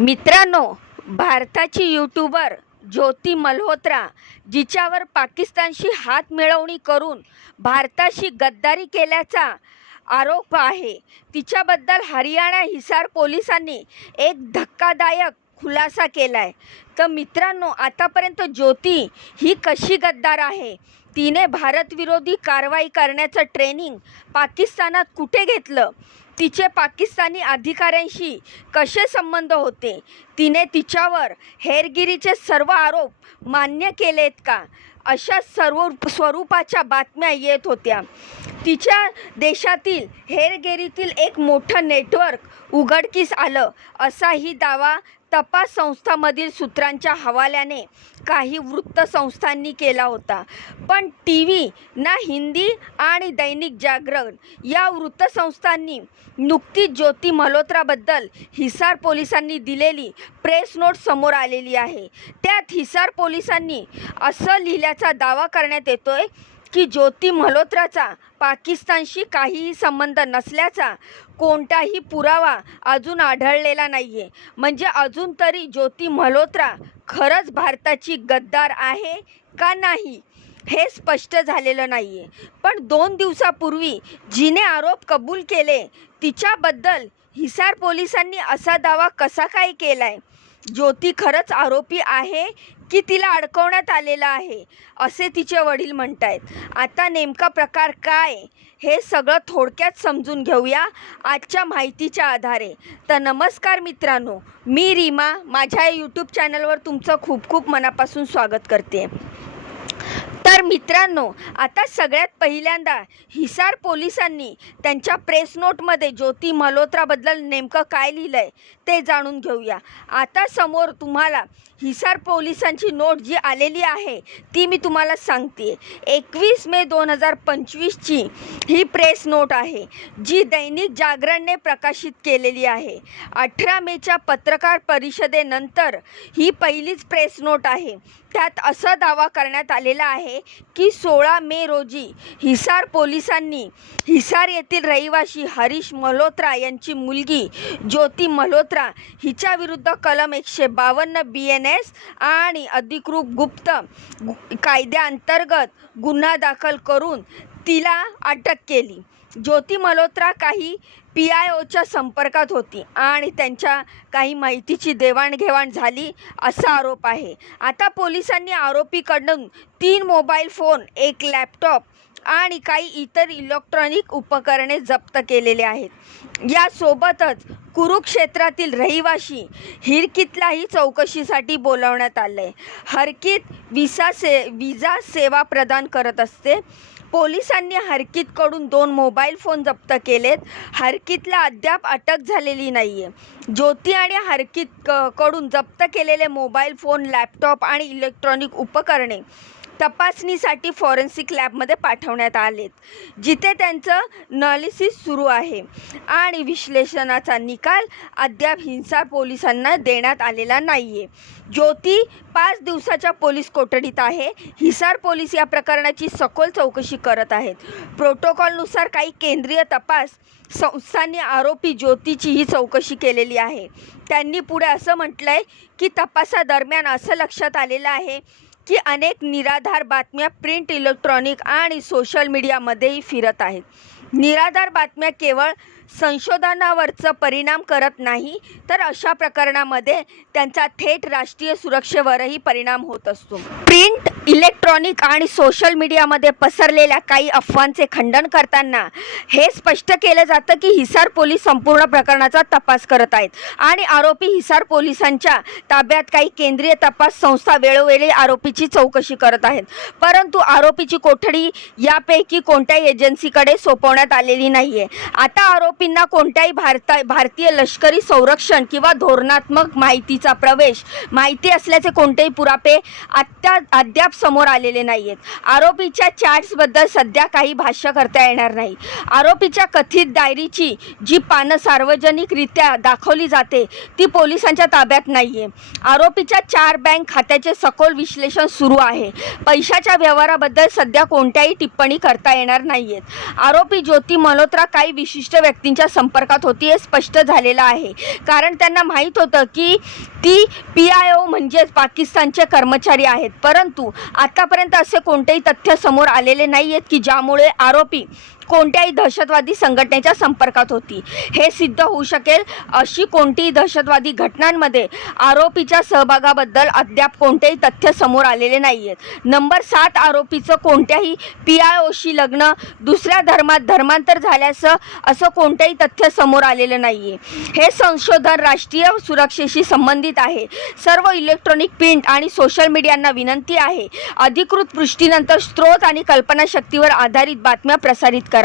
मित्रांनो भारताची यूट्यूबर ज्योती मल्होत्रा जिच्यावर पाकिस्तानशी हात मिळवणी करून भारताशी गद्दारी केल्याचा आरोप आहे तिच्याबद्दल हरियाणा हिसार पोलिसांनी एक धक्कादायक खुलासा केला आहे तर मित्रांनो आतापर्यंत ज्योती ही कशी गद्दार आहे? तिने भारतविरोधी कारवाई करण्याचं ट्रेनिंग पाकिस्तानात कुठे घेतलं? तिचे पाकिस्तानी अधिकाऱ्यांशी कसे संबंध होते? तिने तिच्यावर हेरगिरीचे सर्व आरोप मान्य केलेत का? अशा सर्व स्वरूपाच्या बातम्या येत होत्या. तिच्या देशातील हेरगिरीतील एक मोठं नेटवर्क उघडकीस आलं असाही दावा तपास संस्थामधील सूत्रांच्या हवाल्याने काही वृत्तसंस्थांनी केला होता. पण टी व्ही ना हिंदी आणि दैनिक जागरण या वृत्तसंस्थांनी नुकतीच ज्योती मल्होत्राबद्दल हिसार पोलिसांनी दिलेली प्रेस नोट समोर आलेली आहे. त्यात हिसार पोलिसांनी असं लिहिल्याचा दावा करण्यात येतोय की ज्योती मल्होत्राचा पाकिस्तानशी काहीही संबंध नसल्याचा कोणताही पुरावा अजून आढळलेला नाही आहे म्हणजे अजून तरी ज्योती मल्होत्रा खरंच भारताची गद्दार आहे का नाही हे स्पष्ट झालेलं नाही आहे पण दोन दिवसापूर्वी जिने आरोप कबूल केले तिच्याबद्दल हिसार पोलिसांनी असा दावा कसा काय केला आहे ज्योती खरंच आरोपी आहे की तिला अडकवण्यात आलेलं आहे असे तिचे वडील म्हणत आहेत आता नेमका प्रकार काय? हे सगळं थोडक्यात समजून घेऊया आजच्या माहितीच्या आधारे. तर नमस्कार मित्रांनो मी रीमा. माझ्या यूट्यूब चॅनलवर तुमचं खूप खूप मनापासून स्वागत करते. तर मित्रांनो आता सगळ्यात पहिल्यांदा हिसार पोलिसांनी त्यांच्या प्रेस नोटमध्ये ज्योती मल्होत्राबद्दल नेमकं काय लिहिलं आहे ते जाणून घेऊया. आता समोर तुम्हाला हिसार पोलिसांची नोट जी आलेली आहे ती मी तुम्हाला सांगते एकवीस मे दोन हजार पंचवीसची ही प्रेस नोट आहे जी दैनिक जागरणने प्रकाशित केलेली आहे. अठरा मेच्या पत्रकार परिषदेनंतर ही पहिलीच प्रेस नोट आहे. त्यात असा दावा करण्यात आलेला आहे की सोळा मे रोजी हिसार पोलिसांनी हिसार येथील रहिवासी हरीश मल्होत्रा यांची मुलगी ज्योती मल्होत्रा हिच्या विरुद्ध कलम एकशे बावन्न बी एन एस आणि अधिकृत गुप्त गु- कायद्याअंतर्गत गुन्हा दाखल करून तिला अटक केली. ज्योती मल्होत्रा काही पी आय ओच्या संपर्कात होती आणि त्यांच्या काही माहितीची देवाणघेवाण झाली असा आरोप आहे. आता पोलिसांनी आरोपीकडून तीन मोबाईल फोन एक लॅपटॉप आणि काही इतर इलेक्ट्रॉनिक उपकरणे जप्त केलेले आहेत. यासोबतच कुरुक्षेत्रातील रहिवाशी हिरकितलाही चौकशीसाठी बोलवण्यात आलं आहे हरकीत विसा से विजा सेवा प्रदान करत असते. पोलिसांनी हरकीतकडून दोन मोबाईल फोन जप्त केलेत. हरकीतला अद्याप अटक झालेली नाही आहे ज्योती आणि हरकीत क कडून जप्त केलेले मोबाईल फोन लॅपटॉप आणि इलेक्ट्रॉनिक उपकरणे तपासणीसाठी फॉरेन्सिक लॅबमध्ये पाठवण्यात आलेत जिथे त्यांचं नॉलिसिस सुरू आहे. आणि विश्लेषणाचा निकाल अद्याप हिंसा पोलिसांना देण्यात आलेला नाही आहे ज्योती पाच दिवसाच्या पोलीस कोठडीत आहे. हिसार पोलीस या प्रकरणाची सखोल चौकशी करत आहेत. प्रोटोकॉलनुसार काही केंद्रीय तपास संस्थांनी आरोपी ज्योतीची ही चौकशी केलेली आहे. त्यांनी पुढे असं म्हटलं आहे की तपासादरम्यान असं लक्षात आलेलं आहे की अनेक निराधार बातम्या प्रिंट इलेक्ट्रॉनिक आणि सोशल मीडियामध्येही फिरत आहेत. निराधार बातम्या केवळ संशोधनावरचं परिणाम करत नाही तर अशा प्रकरणामध्ये त्यांचा थेट राष्ट्रीय सुरक्षेवरही परिणाम होत असतो. प्रिंट इलेक्ट्रॉनिक आणि सोशल मीडियामध्ये पसरलेल्या काही अफवांचे खंडन करताना हे स्पष्ट केलं जातं की हिसार पोलीस संपूर्ण प्रकरणाचा तपास करत आहेत आणि आरोपी हिसार पोलिसांच्या ताब्यात काही केंद्रीय तपास संस्था वेळोवेळी आरोपीची चौकशी करत आहेत. परंतु आरोपीची कोठडी यापैकी कोणत्याही एजन्सीकडे सोपवण्यात आलेली नाही आहे आता आरोपींना कोणत्याही भारता भारतीय लष्करी संरक्षण किंवा धोरणात्मक माहितीचा प्रवेश माहिती असल्याचे कोणतेही पुरावे आत्ता अद्याप समोर आलेले नाही आहेत आरोपीच्या चॅट्सबद्दल सध्या काही भाष्य करता येणार नाही. आरोपीच्या कथित डायरीची जी पानं सार्वजनिकरित्या दाखवली जाते ती पोलिसांच्या ताब्यात नाही आहे आरोपीच्या चार बँक खात्याचे सखोल विश्लेषण सुरू आहे. पैशाच्या व्यवहाराबद्दल सध्या कोणत्याही टिप्पणी करता येणार नाही आहेत आरोपी ज्योती मल्होत्रा काही विशिष्ट व्यक्ती व्यक्तींच्या संपर्कात होती हे स्पष्ट झालेलं आहे. कारण त्यांना माहीत होतं की ती पी आय ओ म्हणजेच पाकिस्तानचे कर्मचारी आहेत. परंतु आतापर्यंत असे कोणतेही तथ्य समोर आलेले नाही आहेत की ज्यामुळे आरोपी कोणत्याही दहशतवादी संघटनेच्या संपर्कात होती. हे सिद्ध होऊ शकेल अशी कोणतीही दहशतवादी घटनांमध्ये आरोपीच्या सहभागाबद्दल अद्याप कोणतेही तथ्य समोर आलेले नाही आहेत नंबर सात आरोपीचं कोणत्याही पी आय ओशी लग्न दुसऱ्या धर्मात धर्मांतर झाल्याचं असं कोणतंही तथ्य समोर आलेलं नाही आहे हे संशोधन राष्ट्रीय सुरक्षेशी संबंधित आहे. सर्व इलेक्ट्रॉनिक प्रिंट आणि सोशल मीडियांना विनंती आहे. अधिकृत पुष्टीनंतर स्रोत आणि कल्पनाशक्तीवर आधारित बातम्या प्रसारित करा.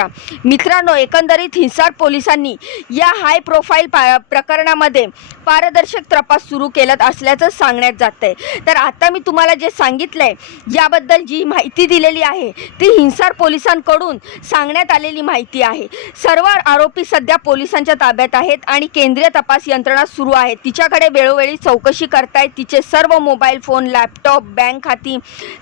मित्रांनो एकंदरीत हिसार पोलिसांनी या हाय प्रोफाईल पा प्रकरणामध्ये पारदर्शक तपास सुरू केला असल्याचं सांगण्यात जात आहे तर आता मी तुम्हाला जे सांगितलं आहे याबद्दल जी माहिती दिलेली आहे ती हिंसार पोलिसांकडून सांगण्यात आलेली माहिती आहे. सर्व आरोपी सध्या पोलिसांच्या ताब्यात आहेत आणि केंद्रीय तपास यंत्रणा सुरू आहे. तिच्याकडे वेळोवेळी चौकशी करतायत. तिचे सर्व मोबाईल फोन लॅपटॉप बँक खाती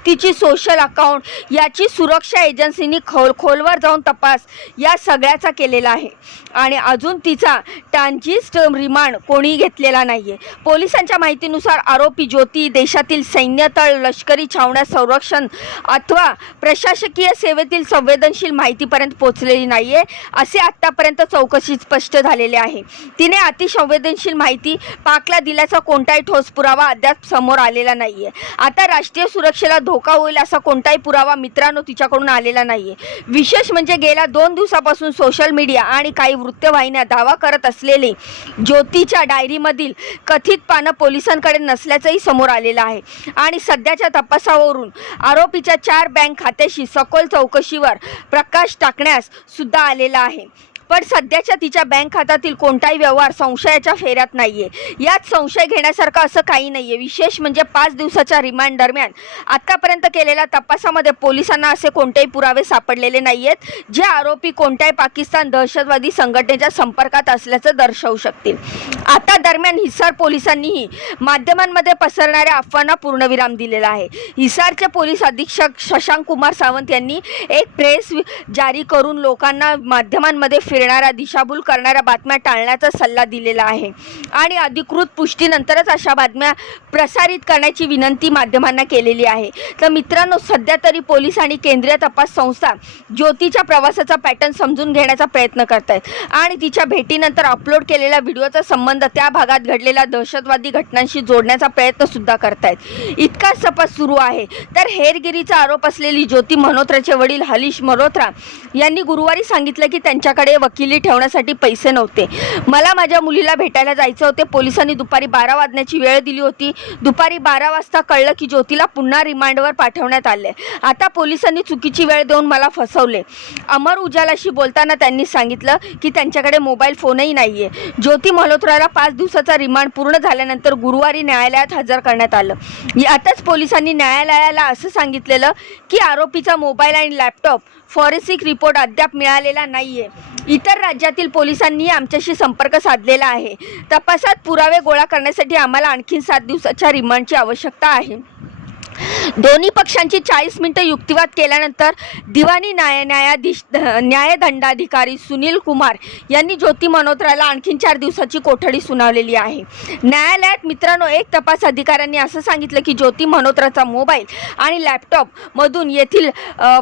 तिची सोशल अकाउंट याची सुरक्षा एजन्सीनी खोल खोलवर जाऊन तपास या सगळ्याचा केलेला आहे. आणि अजून तिचा ट्रान्झिस्ट रिमांड कोणी घेत घेतलेला नाही आहे पोलिसांच्या माहितीनुसार आरोपी ज्योती देशातील सैन्यतळ लष्करी छावण्या संरक्षण अथवा प्रशासकीय सेवेतील संवेदनशील माहितीपर्यंत पोहोचलेली नाही आहे असे आत्तापर्यंत चौकशीत स्पष्ट झालेले आहे. तिने अतिसंवेदनशील माहिती पाकला दिल्याचा कोणताही ठोस पुरावा अद्याप समोर आलेला नाही आहे आता राष्ट्रीय सुरक्षेला धोका होईल असा कोणताही पुरावा मित्रांनो तिच्याकडून आलेला नाही आहे विशेष म्हणजे गेल्या दोन दिवसापासून सोशल मीडिया आणि काही वृत्तवाहिन्या दावा करत असलेले ज्योतीच्या मधील कथित पानं पोलिसांकडे नसल्याचंही समोर आलेलं आहे. आणि सध्याच्या तपासावरून आरोपीच्या चार बँक खात्याशी सखोल चौकशीवर प्रकाश टाकण्यास सुद्धा आलेला आहे. पण सध्याच्या तिच्या बँक खात्यातील कोणताही व्यवहार संशयाच्या फेऱ्यात नाही आहे यात संशय घेण्यासारखं असं काही नाही आहे विशेष म्हणजे पाच दिवसाच्या रिमांड दरम्यान आत्तापर्यंत केलेल्या तपासामध्ये पोलिसांना असे कोणतेही पुरावे सापडलेले नाही आहेत जे आरोपी कोणत्याही पाकिस्तान दहशतवादी संघटनेच्या संपर्कात असल्याचं दर्शवू शकतील. आता दरम्यान हिसार पोलिसांनीही माध्यमांमध्ये पसरणाऱ्या अफवांना पूर्णविराम दिलेला आहे. हिसारचे पोलीस अधीक्षक शशांक कुमार सावंत यांनी एक प्रेस जारी करून लोकांना माध्यमांमध्ये फिरणाऱ्या दिशाभूल करणाऱ्या बातम्या टाळण्याचा सल्ला दिलेला आहे. आणि अधिकृत पुष्टीनंतरच अशा बातम्या प्रसारित करण्याची विनंती माध्यमांना केलेली आहे. तर मित्रांनो सध्या तरी पोलीस आणि केंद्रीय तपास संस्था ज्योतीच्या प्रवासाचा पॅटर्न समजून घेण्याचा प्रयत्न करत आहेत आणि तिच्या भेटीनंतर अपलोड केलेल्या व्हिडिओचा संबंध त्या भागात घडलेल्या दहशतवादी घटनांशी जोडण्याचा प्रयत्न सुद्धा करतायत. इतकाच तपास सुरू आहे. तर हेरगिरीचा आरोप असलेली ज्योती मल्होत्राचे वडील हरीश मल्होत्रा यांनी गुरुवारी सांगितलं की त्यांच्याकडे वकिली ठेवण्यासाठी पैसे नव्हते. मला माझ्या मुलीला भेटायला जायचं होते. पोलिसांनी दुपारी बारा वाजण्याची वेळ दिली होती. दुपारी बारा वाजता कळलं की ज्योतीला पुन्हा रिमांडवर पाठवण्यात आले आता पोलिसांनी चुकीची वेळ देऊन मला फसवले. अमर उजालाशी बोलताना त्यांनी सांगितलं की त्यांच्याकडे मोबाईल फोनही नाही आहे ज्योती मल्होत्राला पाच दिवसाचा रिमांड पूर्ण झाल्यानंतर गुरुवारी न्यायालयात हजर करण्यात आलं. आताच पोलिसांनी न्यायालयाला असं सांगितलेलं की आरोपीचा मोबाईल आणि लॅपटॉप फॉरेन्सिक रिपोर्ट अद्याप मिळालेला नाही आहे इतर राज्यातील पोलिसांनी आमच्याशी संपर्क साधलेला आहे. तपासात पुरावे गोळा करण्यासाठी आम्हाला आणखीन सात दिवसाच्या रिमांडची आवश्यकता आहे. दोन्ही पक्षांची चाळीस मिनिटं युक्तिवाद केल्यानंतर दिवाणी न्याय न्यायाधीश न्यायदंडाधिकारी सुनील कुमार यांनी ज्योती मल्होत्राला आणखीन चार दिवसाची कोठडी सुनावलेली आहे. न्यायालयात मित्रांनो एक तपास अधिकाऱ्यांनी असं सांगितलं की ज्योती मल्होत्राचा मोबाईल आणि लॅपटॉपमधून येथील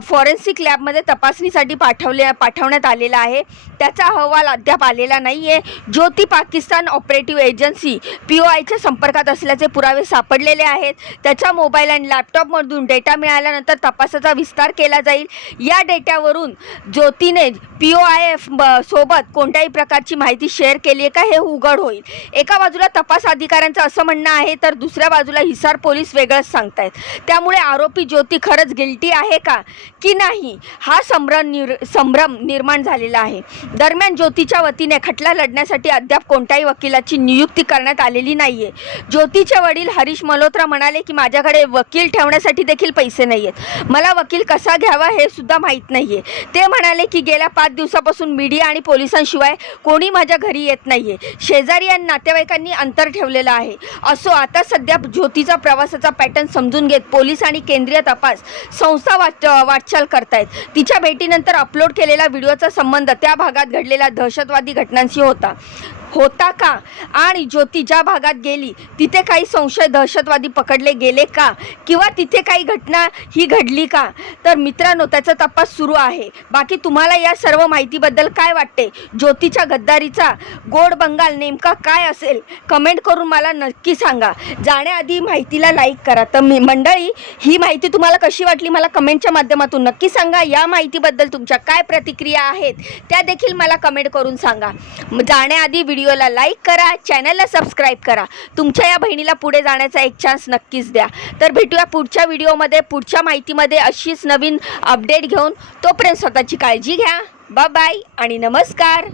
फॉरेन्सिक लॅबमध्ये तपासणीसाठी पाठवले पाठवण्यात आलेला आहे. त्याचा अहवाल अद्याप आलेला नाही आहे Jyoti Pakistan operative agency P O आयच्या संपर्कात असल्याचे पुरावे सापडलेले आहेत. त्याच्या मोबाईल आणि लॅपटॉपमधून डेटा मिळाल्यानंतर तपासाचा विस्तार केला जाईल. या डेटावरून ज्योतीने पी ओ आय एफ सोबत कोणत्याही प्रकारची माहिती शेअर केली आहे का हे उघड होईल. एका बाजूला तपास अधिकाऱ्यांचं असं म्हणणं आहे तर दुसऱ्या बाजूला हिसार पोलीस वेगळंच सांगतायत. त्यामुळे आरोपी ज्योती खरंच गिल्टी आहे का? की नाही? हा संभ्रम निर संभ्रम निर्माण झालेला आहे. दरम्यान ज्योतीच्या वतीने खटला लढण्यासाठी अद्याप कोणत्याही वकिलाची नियुक्ती करण्यात आलेली नाही आहे ज्योतीचे वडील हरीश मल्होत्रा म्हणाले की माझ्याकडे वकील वकील ठेवण्यासाठी देखील पैसे नाही आहेत मला वकील कसा घ्यावा हे सुद्धा माहीत नाही आहे ते म्हणाले की गेल्या पाच दिवसापासून मीडिया आणि पोलिसांशिवाय कोणी माझ्या घरी येत नाही आहे शेजारी आणि नातेवाईकांनी अंतर ठेवलेलं आहे. असो आता सध्या ज्योतीचा प्रवासाचा पॅटर्न समजून घेत पोलीस आणि केंद्रीय तपास संस्था वाट वाटचाल करतायत. तिच्या भेटीनंतर अपलोड केलेला व्हिडिओचा संबंध त्या भागात घडलेल्या दहशतवादी घटनांशी होता. होता का? आणि ज्योती ज्या भागात गेली तिथे काही संशय दहशतवादी पकडले गेले का? किंवा तिथे काही घटना ही घडली का? तर मित्रांनो त्याचा तपास सुरू आहे. बाकी तुम्हाला या सर्व माहितीबद्दल काय वाटते? ज्योतीच्या गद्दारीचा गोड बंगाल नेमका काय असेल? कमेंट करून मला नक्की सांगा. जाण्याआधी माहितीला लाईक करा. तर मी मंडळी ही माहिती तुम्हाला कशी वाटली मला कमेंटच्या माध्यमातून नक्की सांगा. या माहितीबद्दल तुमच्या काय प्रतिक्रिया आहेत त्या देखील मला कमेंट करून सांगा. जाण्याआधी व्हिडिओ व्हिडिओला लाईक करा चॅनलला सबस्क्राईब करा. तुमच्या या बहिणीला पुढे जाण्याचा एक चान्स नक्कीच द्या. तर भेटूया पुढच्या व्हिडिओमध्ये पुढच्या माहितीमध्ये अशीच नवीन अपडेट घेऊन. तोपर्यंत स्वतःची काळजी घ्या. बाय बाय आणि नमस्कार.